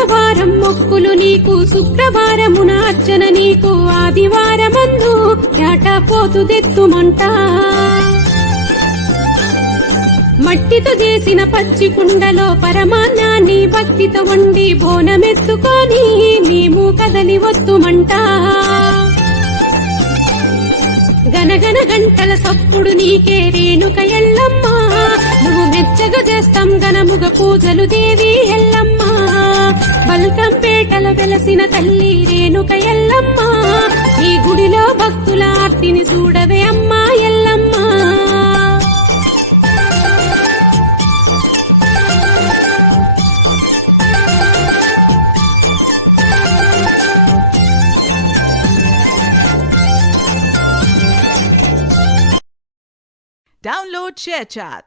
మంగళవారం మొక్కులు నీకు, శుక్రవారమున అర్చన నీకు, ఆదివారమందు ఏటపోతు తెత్తుమంట. మట్టితో చేసిన పచ్చి కుండలో పరమాన్నాన్ని భక్తితో వండి బోనమెత్తుకొని మేము కదలి వస్తుమంట. గనగన గంటల సప్పుడు నీకే రేణుక ఎల్లమ్మ, నువ్వు మెచ్చగా చేస్తాం ఘనముగ పూజలు దేవి ఎల్లమ్మ. బల్కంపేటల వెలసిన తల్లి రేణుక ఎల్లమ్మ, ఈ గుడిలో భక్తుల ఆర్తిని చూడవే అమ్మా ఎల్లమ్మ. Download ShareChat.